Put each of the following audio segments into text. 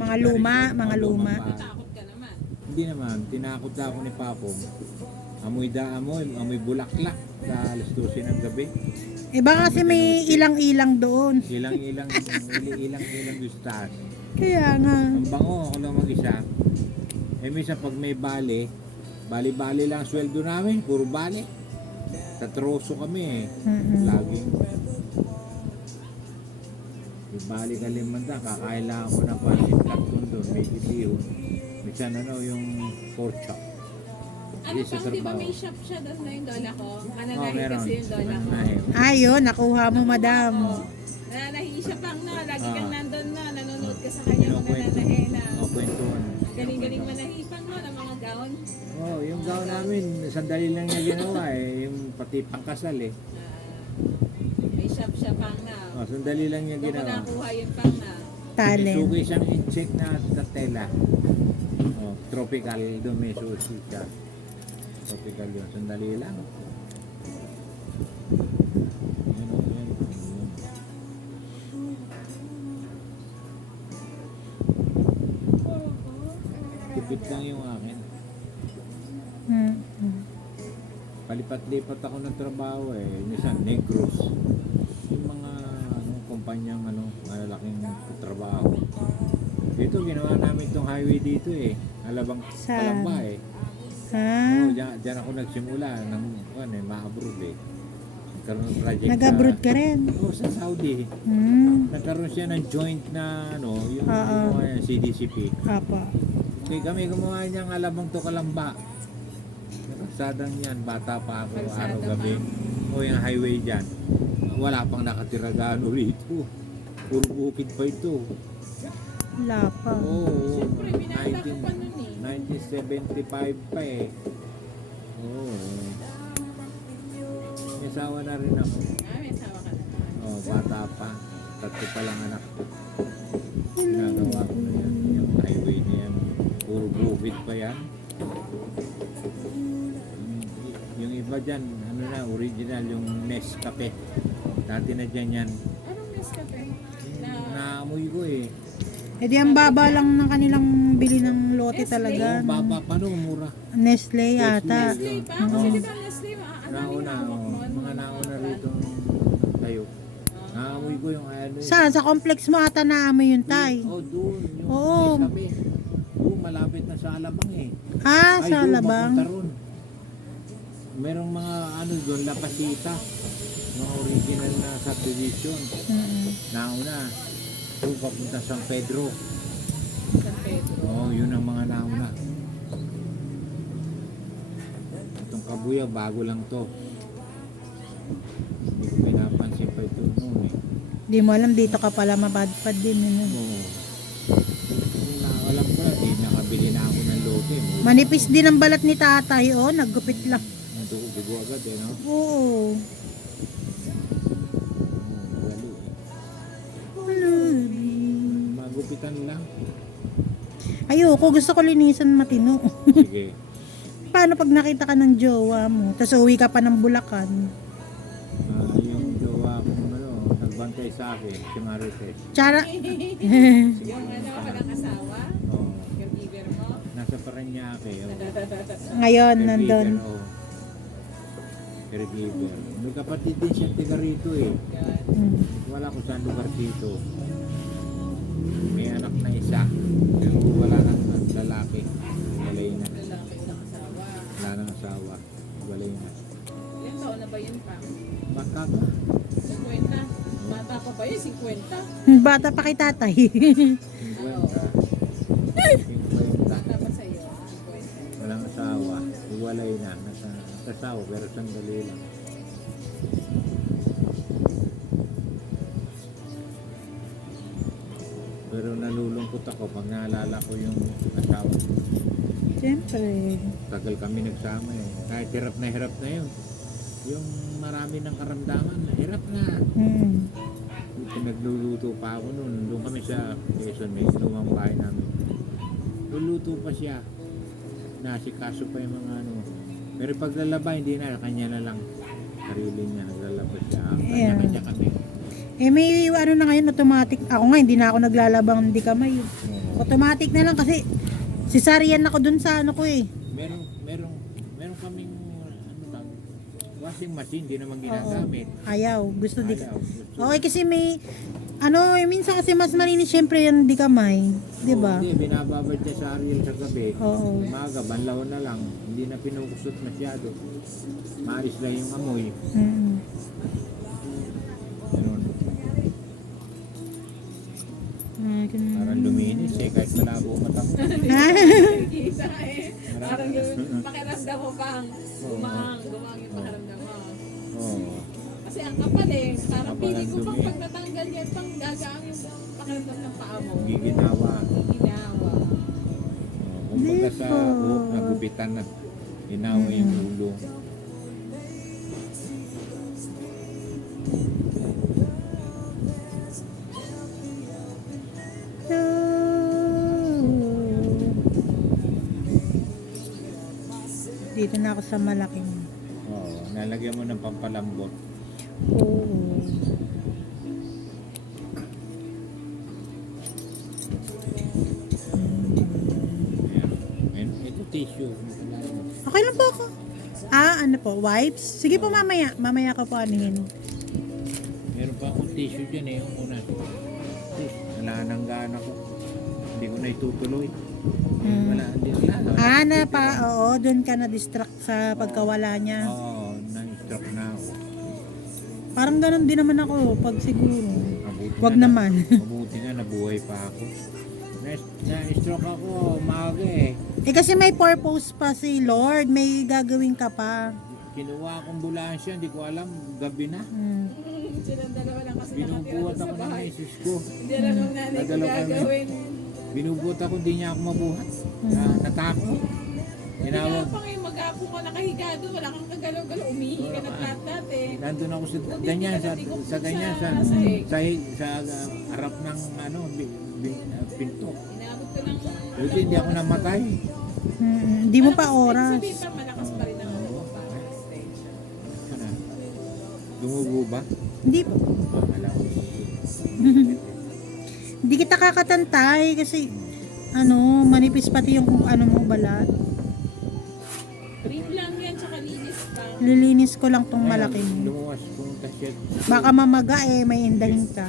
Mga luma, mga luma. Natakot ka naman. Hindi naman, tinakot ako ni Papong. Amoy bulaklak sa alas 12 ng gabi. Eh baka kasi may ilang-ilang doon. Ilang doon sa taas. Kaya nga. Ang bango, ako lang mag-isa. Eh minsan pag may bali lang ang sweldo namin, puro bali. Sa troso kami eh. Laging. Yung bali kalimanda, kakain lang ako ng pansit canton doon, may itiyo. Minsan yung pork chop. Ano pang, di ba may shop siya doon na yung lola ko? Mananahi meron. kasi yung lola ko. Mananahi. Ayun, nakuha mo, madam. Nananahi siya pang na, lagi kang Ah. nandun na, nanonood ka sa kanya mga nananahi na. Kwentuhan. Galing-galing manahi pang no, ng mga gown. Oh, yung gown namin, sandali lang niya ginawa eh. Yung pati pangkasal eh. May shop siya pang na. Oh, sandali lang niya Doon ko ginawa. nakuha yung pang na. Talent. Suki siyang in-check na tela. Oh, tropical, doon may susi siya. Tropical yun, sandali lang. Yan. Tipid lang yung akin. Palipat-lipat ako ng trabaho eh. Minsan, Negros. Yung mga kumpanyang malalaking trabaho. Dito, ginawa namin itong highway dito eh. Alabang Saan? Kalamba eh. Ha? Oo, dyan ako nagsimula ng ma-abroad eh. Nagkaroon ng project Nag-abroad ka rin. Oo, sa Saudi. Nagkaroon siya ng joint na yung CDCP. Apa. Okay, kami gumawa niyang alabang to Kalamba. Kalsadang yan, bata pa ako, Kalsada araw-gabi. O yung highway dyan. Wala pang nakatira gaano rito. Puro bukid pa ito. Wala pa. Oo, Siyempre, binata ko pa nun eh. 1975 pa eh. Oo. May asawa na rin ako. May asawa ka na. Oo, bata pa. Tatlo pa lang anak ko. Ginagawa ko na yan. Yung highway na yan. Puro bukid pa yan. Yung iba dyan, original, yung Nescafe. Dati na dyan yan. Anong Nescafe? Naamoy ko eh. Eh di ang baba lang ng kanilang bili ng lote Nestle? talaga. Oo, baba pa no, mura. Nestle yata. Nestle pa? Kasi di ba Nestle, ano Nauna, yung hawak mo? mga nauna rito tayo. Naamoy ko yung Saan? Sa complex mo ata naamoy yung tay. Oh, doon. Yung Oo. Nescafe. Doon, malapit na sa Alabang eh. Ah, sa doon, Alabang. mapunta ron. Merong mga doon, La Pasita. Mga original na subdivision. Nauna. Doon papunta San Pedro. San Pedro. Oo, yun ang mga nauna. Itong Kabuya, bago lang to. Hindi ko pinapansin pa ito noon eh. Di mo alam dito ka pala mabadpad din. Oo. Kung nakalam ko na, di nakabili na ako ng lote. Manipis din ang balat ni tatay. Oh, naggupit lang. Ang dugo agad eh, no? Oo. Madali eh. Magupitan lang. Ayoko, gusto ko linisan matino. Sige. Paano pag nakita ka ng jowa mo, tapos uwi ka pa ng Bulacan? Yung jowa ko nagbantay sa akin, si Marites. Tsara. Yung walang asawa? Oo. Yung giver mo? Nasa Parañaque. Ngayon, nandun. Caregiver. May kapatid din siya tiga rito eh. Wala ko saan lugar dito. May anak na isa. Pero wala nang lalaki. Walay na. Lalaki na asawa. Wala nang asawa. Walay na. Ilan taon na ba yun pa? Baka ka. 50. Bata pa ba yun? 50? Bata pa kay tatay. 50. 50. Bata pa sa'yo? 50. Walang asawa. Iwalay na. Nasasawa pero sandali lang. Pero nalulungkot ako pag naalala ko yung asawa. Siyempre. Tagal kami nagsama eh. Kahit hirap na yun. Yung marami ng karamdaman, hirap na. Pinagluluto pa ako noon. Doon kami sa Quezon, may lumang bahay namin. Luluto pa siya. Nasikaso pa yung mga Pero paglalaba, hindi na. Kanya na lang. Sarili niya, naglalaba siya. Kanya-kanya kami. Eh may na ngayon automatic. Ako nga hindi na ako naglalabang hindi kamay. Oo. Automatic na lang kasi cesarean ako dun sa ano ko eh. Meron kaming washing machine, di naman ginagamit. Ayaw, gusto di. Ayaw, gusto. Okay, kasi may minsan kasi mas malinis syempre yan di kamay, 'di ba? Hindi, binababad niya sa Ariel sa gabi. Oo. Umaga, banlaw na lang. Hindi na pinukusot masyado. Maalis lang yung amoy. Mm. Ganun. Ganun. Parang luminis eh, kahit malabo mata ko. Kita eh. Parang yung pakiramdam mo pang gumang yung pakiramdam mo. Oo. Kasi ang kapal eh. Parang Kapal pili ang ko pang dumi. pag natanggal yan, pang gagaang yung pakiramdam ng paa mo. Giginawa. Ginawa. Kumbaga sa Hindi po. buhok, nagupitan na. Inawa yung ulo. Dito na ako sa malaking. Oo, nalagyan mo ng pampalambot. Oo. Ayan. Ito tissue. Okay lang po ako. Ano po, wipes? Sige po mamaya. Mamaya ko po anuhin. Meron pa akong tissue dyan eh. Yung una. Wala nang gana ko. Hindi ko na itutuloy. Wala, hindi na. Oo, doon ka na-distract sa pagkawala niya. Oo, na-stroke na ako. Parang ganun din naman ako pag siguro. Mabuti Wag nga naman. Mabuti nga, nabuhay pa ako. Na-stroke ako, umaga eh. Eh kasi may purpose pa si Lord. May gagawin ka pa. Kinuha akong ambulansya, hindi ko alam, gabi na. Silang dalawa lang kasi nakatira Binubuhat doon sa ako ng bahay. misis ko. Hindi alam ng nanay ko Nadalaw kami. gagawin. Binubuhat ako, hindi niya ako mabuhat. Natakot. Hindi Tinawag. nga pa kayo mag-apo ka nakahiga doon. Wala kang kagalaw-galaw. Umihi ka na lahat eh. Nandun ako sa ganyan, sa harap ng pinto. Inabot ko ng... Buti hindi ako namatay. Hindi mo pa oras. Sabihin pa, malakas pa rin ang ano pa. Ano? Dumugo ba? Hindi po. Alam ko. Hindi kita kakatantay kasi manipis pati yung mo balat. Rin lang yan, tsaka linis pa. Lilinis ko lang tong malaki Ayun, mo. Lumuwas pumunta siya. Baka mamaga may indahin ka.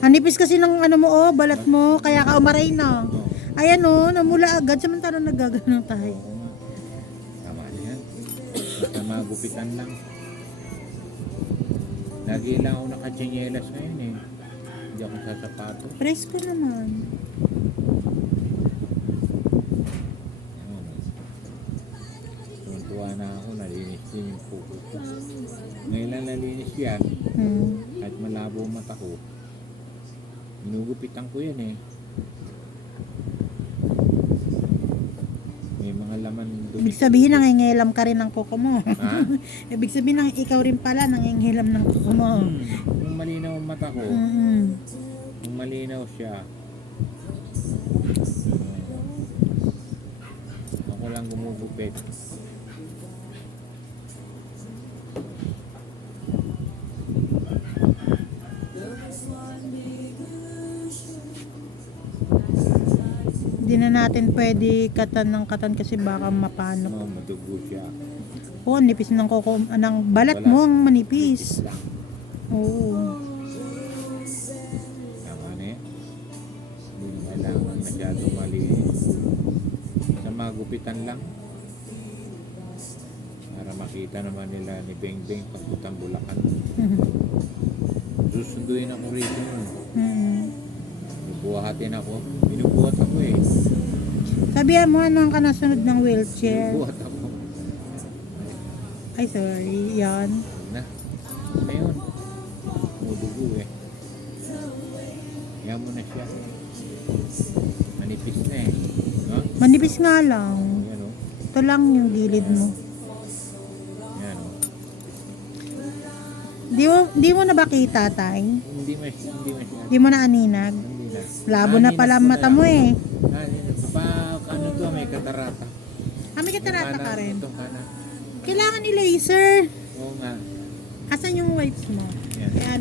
Ang nipis kasi ng balat mo, kaya ka umaray na. Oo. Ayan namula agad, samantalang nagagano tayo. Oo nga. Tama na yan. Basta magupitan lang. Lagi lang ako nakatsinelas ngayon eh. Hindi ako sa sapatos. Presko naman. Tuwa na ako, nalinis din yung puko ko. Ngayon lang nalinis yan, kahit malabo ang mata ko. Inugupitan ko yan eh. May mga laman doon. Ibig sabihin, nangingilam ka rin ng kuko mo. Ha? Ibig sabihin, ikaw rin pala, nangingilam ng kuko mo. Kung malinaw ang mata ko, kung malinaw siya, ako lang gumugupit. Hindi na natin pwede katan ng katan kasi baka mapano. Madugo siya. Oo, nipis ng kuko, ng balat mo ang manipis. Lang. Oo. Tama na yan. Hindi na kailangan masyado malinis. Sa magupitan lang. Para makita naman nila ni Beng Beng pagputang Bulacan. Susunduin ako rito nun. Buhatin ako. Binubuhat ako eh. Sabihan mo, ano ang kanasunod ng wheelchair? Binubuhat ako. Ay, sorry. Yan. Na. Ayun. Mudugo eh. Kaya mo na siya. Manipis na eh. No? Manipis nga lang. Yan o. Ito lang yung gilid mo. Yan o. Di mo na ba kita, tay? Hindi masyado. Di mo na aninag? Hindi na. Labo na pala ang mata mo eh. Pa, ano to, may katarata. May katarata ka rin. Itong kanan. Kailangan ni laser. Oo nga. Asan yung wipes mo? Yan. Kaya